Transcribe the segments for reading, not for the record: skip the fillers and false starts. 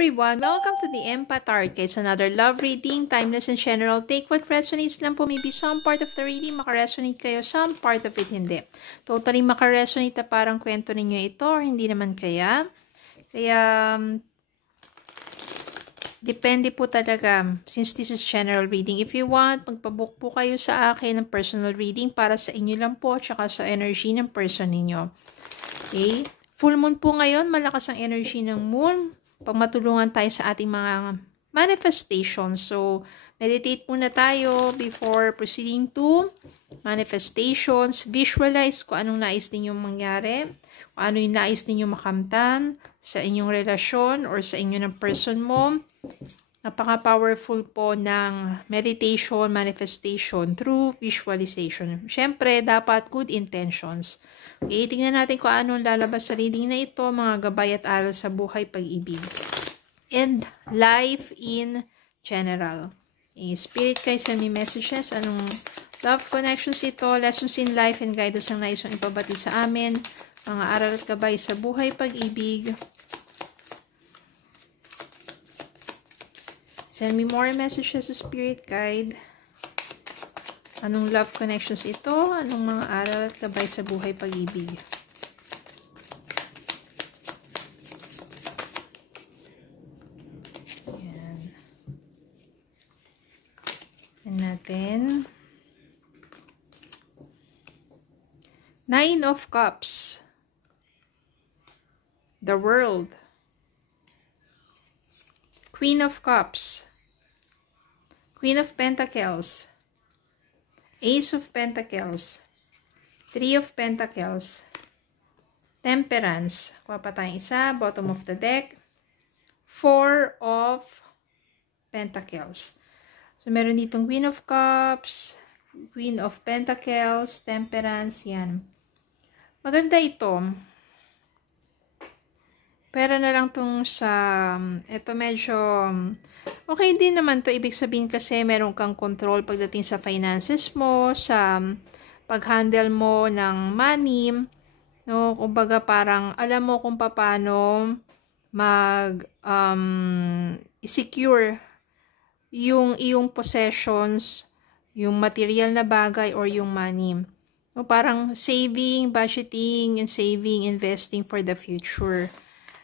everyone! Welcome to the Empath Art. It's another love reading, timeless and general. Take what resonates lang po. Maybe some part of the reading makaresonate kayo, some part of it hindi. Totally makaresonate na parang kwento ninyo ito or hindi naman kaya. Kaya, depende po talaga since this is general reading. If you want, magpabook po kayo sa akin ng personal reading para sa inyo lang po at saka sa energy ng person ninyo. Okay? Full moon po ngayon, malakas ang energy ng moon. Pag matulungan tayo sa ating mga manifestations. So, meditate muna tayo before proceeding to manifestations. Visualize kung anong nais ninyong mangyari. Kung ano yung nais ninyong makamtan sa inyong relasyon or sa inyo ng person mo. Napaka-powerful po ng meditation, manifestation through visualization. Siyempre, dapat good intentions. Okay, tingnan natin kung anong lalabas sa reading na ito, mga gabay at aral sa buhay, pag-ibig, and life in general. Okay, Spirit guys, send me messages. Anong love connections ito, lessons in life and guidance ang nais mong ipabati sa amin, mga aral at gabay sa buhay, pag-ibig. Send me more messages sa Spirit Guide. Anong love connections ito? Anong mga aral at gabay sa buhay, pag-ibig? Ayan. Ayan natin. Nine of Cups. The World. Queen of Cups. Queen of Pentacles. Ace of Pentacles. Three of Pentacles. Temperance. Kuha pa tayong isa. Bottom of the deck. Four of Pentacles. So, meron ditong Queen of Cups, Queen of Pentacles, Temperance. Yan. Maganda ito. Pero na lang tong sa, ito medyo, okay din naman to. Ibig sabihin kasi meron kang control pagdating sa finances mo, sa pag-handle mo ng money, no? Kumbaga parang alam mo kung paano i-secure yung iyong possessions, yung material na bagay or yung money. No? Parang saving, budgeting, and saving, investing for the future.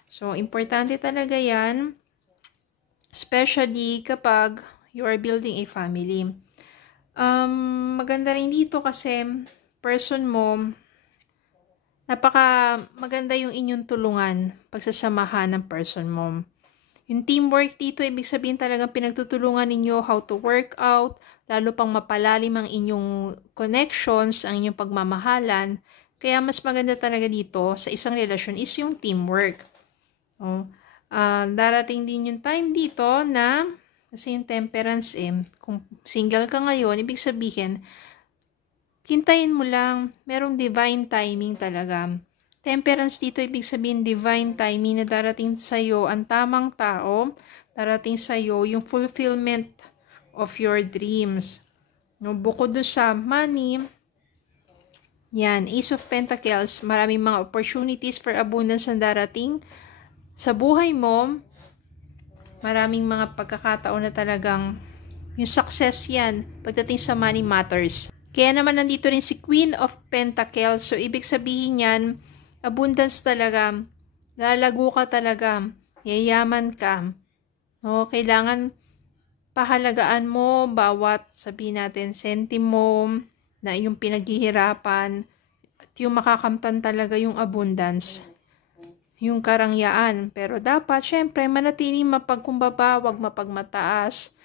So, importante talaga yan, especially kapag you are building a family. Maganda rin dito kasi person mo, napaka maganda yung inyong tulungan, pagsasamahan ng person mo. Yung teamwork dito, ibig sabihin talagang pinagtutulungan ninyo how to work out, lalo pang mapalalim ang inyong connections, ang inyong pagmamahalan. Kaya mas maganda talaga dito sa isang relasyon is yung teamwork. Oh, darating din yung time dito na kasi yung temperance kung single ka ngayon, ibig sabihin hintayin mo lang, merong divine timing talaga. Temperance dito, ibig sabihin divine timing na darating sa'yo ang tamang tao, darating sa'yo yung fulfillment of your dreams. No, bukod doon sa money, yan, Ace of Pentacles, maraming mga opportunities for abundance ang darating sa buhay mo. Maraming mga pagkakataon na talagang yung success yan pagdating sa money matters. Kaya naman nandito rin si Queen of Pentacles. So, ibig sabihin yan, abundance talaga. Lalago ka talaga. Yayaman ka. No, kailangan pahalagaan mo bawat, sabihin natin, sentimo na yung pinaghihirapan at yung makakamtan talaga yung abundance, yung karangyaan. Pero dapat, syempre, manatiling mapagkumbaba, wag mapagmataas.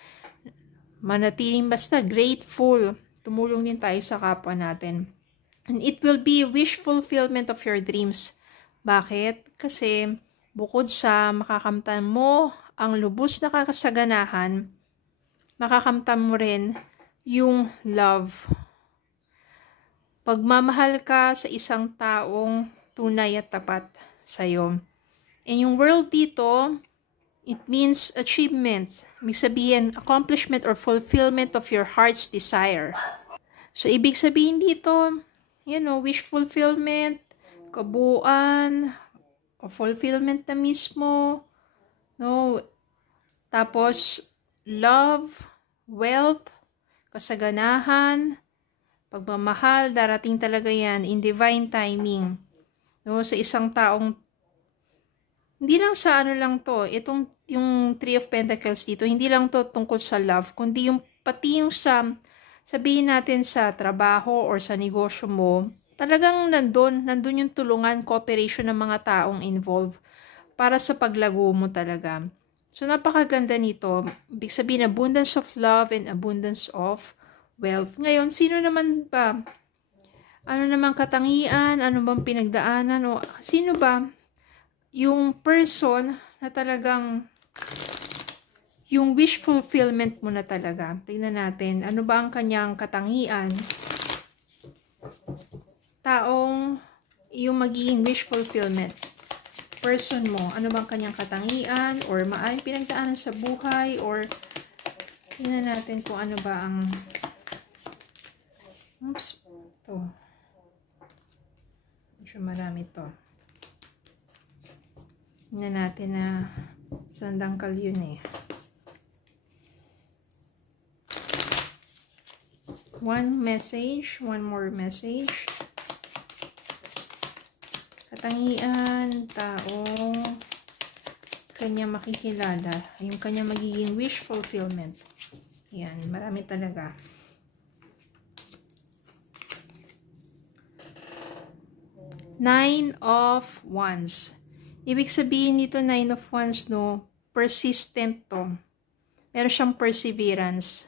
Manatiling basta grateful. Tumulong din tayo sa kapwa natin. And it will be wish fulfillment of your dreams. Bakit? Kasi, bukod sa makakamtan mo ang lubos na kakasaganahan, makakamtan mo rin yung love. Pagmamahal ka sa isang taong tunay at tapat sa'yo. And yung world dito, it means achievement. Ibig sabihin, accomplishment or fulfillment of your heart's desire. So, ibig sabihin dito, wish fulfillment, kabuuan, o fulfillment na mismo, No? Tapos, love, wealth, kasaganahan, pagmamahal, darating talaga yan in divine timing. No? Sa isang taong, hindi lang sa ano lang to, itong yung Three of Pentacles dito, hindi lang to tungkol sa love, kundi yung pati yung sa, sabihin natin sa trabaho or sa negosyo mo, talagang nandun yung tulungan, cooperation ng mga taong involved para sa paglago mo talaga. So, napakaganda nito. Ibig sabihin, abundance of love and abundance of wealth. Ngayon, sino naman ba? Ano naman katangian? Ano bang pinagdaanan? O sino ba yung person na talagang yung wish fulfillment mo na talaga? Tingnan natin. Ano ba ang kanyang katangian? Taong yung magiging wish fulfillment. Person mo, ano bang kanyang katangian or maaring pinagdaanan sa buhay or tingnan natin kung ano ba ang oops, to. Medyo marami to. Tingnan natin na sandangkal yun eh. One message, one more message. Katangian, taong kanya makikilala, yung kanya magiging wish fulfillment. Yan, marami talaga. Nine of Wands. Ibig sabihin nito, Nine of Wands, no, persistent to. Meron siyang perseverance.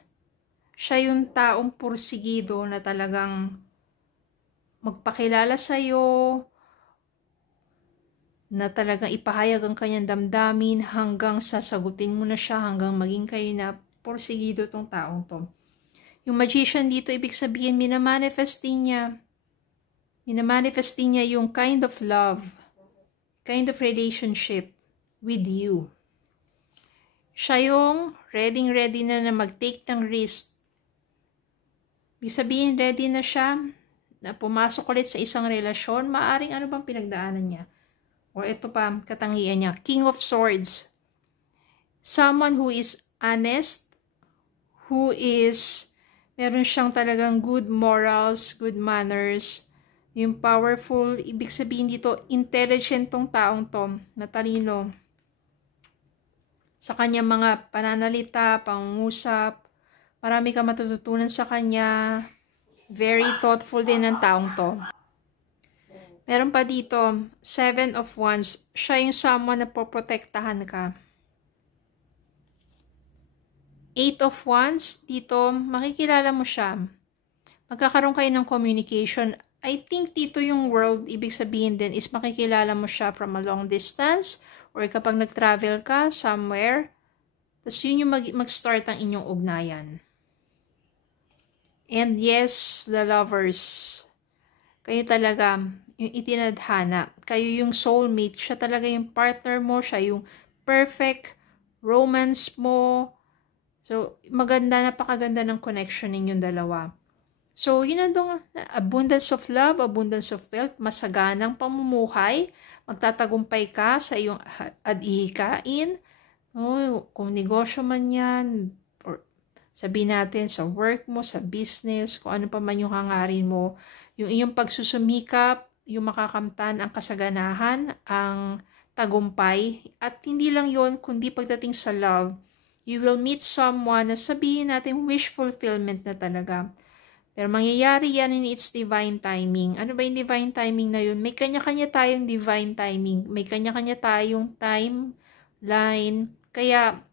Siya yung taong pursigido na talagang magpakilala sa'yo, na talagang ipahayag ang kanyang damdamin hanggang sasagutin mo na siya, hanggang maging kayo na porsigido tong taong to. Yung magician dito, ibig sabihin, minamanifest niya yung kind of love, kind of relationship with you. Siya yung ready na mag-take ng risk. Ibig sabihin, ready na siya na pumasok ulit sa isang relasyon. Maaring ano bang pinagdaanan niya? O ito pa, katangian niya, King of Swords. Someone who is honest, meron siyang talagang good morals, good manners, yung powerful, ibig sabihin dito, intelligent tong taong to, matalino. Sa kanya mga pananalita, pangungusap, marami ka matututunan sa kanya, very thoughtful din ng taong to. Meron pa dito, Seven of Wands. Siya yung someone na poprotektahan ka. Eight of Wands. Dito, makikilala mo siya. Magkakaroon kayo ng communication. I think dito yung world, ibig sabihin din, is makikilala mo siya from a long distance or kapag nag-travel ka somewhere. Tapos yun yung mag-start ang inyong ugnayan. And yes, the lovers. Kayo talaga, yung itinadhana. Kayo yung soulmate. Siya talaga yung partner mo. Siya yung perfect romance mo. So, napakaganda ng connection ninyong dalawa. So, yun ang abundance of love, abundance of wealth, masaganang pamumuhay. Magtatagumpay ka sa iyong adhikain. Kung negosyo man yan, or sabihin natin sa work mo, sa business, kung ano pa man yung hangarin mo, yung iyong pagsusumikap, yung makakamtan ang kasaganahan, ang tagumpay, at hindi lang yon kundi pagdating sa love, you will meet someone na sabihin natin wish fulfillment na talaga. Pero mangyayari yan in its divine timing. Ano ba yung divine timing na yun? May kanya-kanya tayong divine timing. May kanya-kanya tayong timeline. Kaya,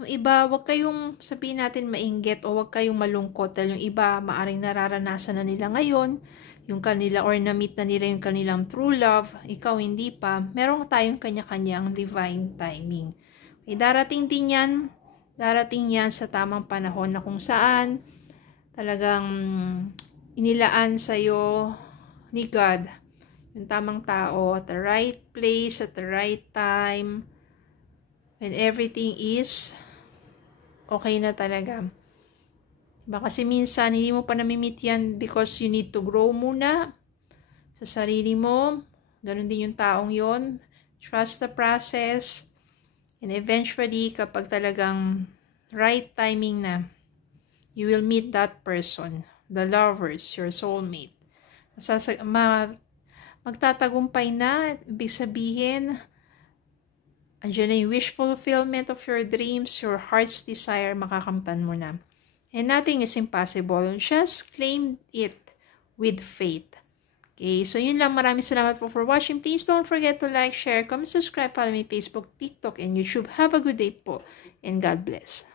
yung iba, wag kayong sabihin natin mainggit o wag kayong malungkot. Dahil yung iba, maaring nararanasan na nila ngayon, yung kanila or na-meet na nila yung kanilang true love, ikaw hindi pa, meron tayong kanya-kanyang divine timing. Okay, darating yan sa tamang panahon na kung saan talagang inilaan sa'yo ni God yung tamang tao at the right place, at the right time, when everything is okay na talaga. Kasi minsan, hindi mo pa namimit yan because you need to grow muna sa sarili mo. Ganun din yung taong yon. Trust the process. And eventually, kapag talagang right timing na, you will meet that person, the lovers, your soulmate. Magtatagumpay na, ibig sabihin, andyan na yung wish fulfillment of your dreams, your heart's desire, makakamtan mo na. And nothing is impossible. Just claim it with faith. Okay, so yun lang. Maraming salamat po for watching. Please don't forget to like, share, comment, subscribe, follow me Facebook, TikTok, and YouTube. Have a good day po, and God bless.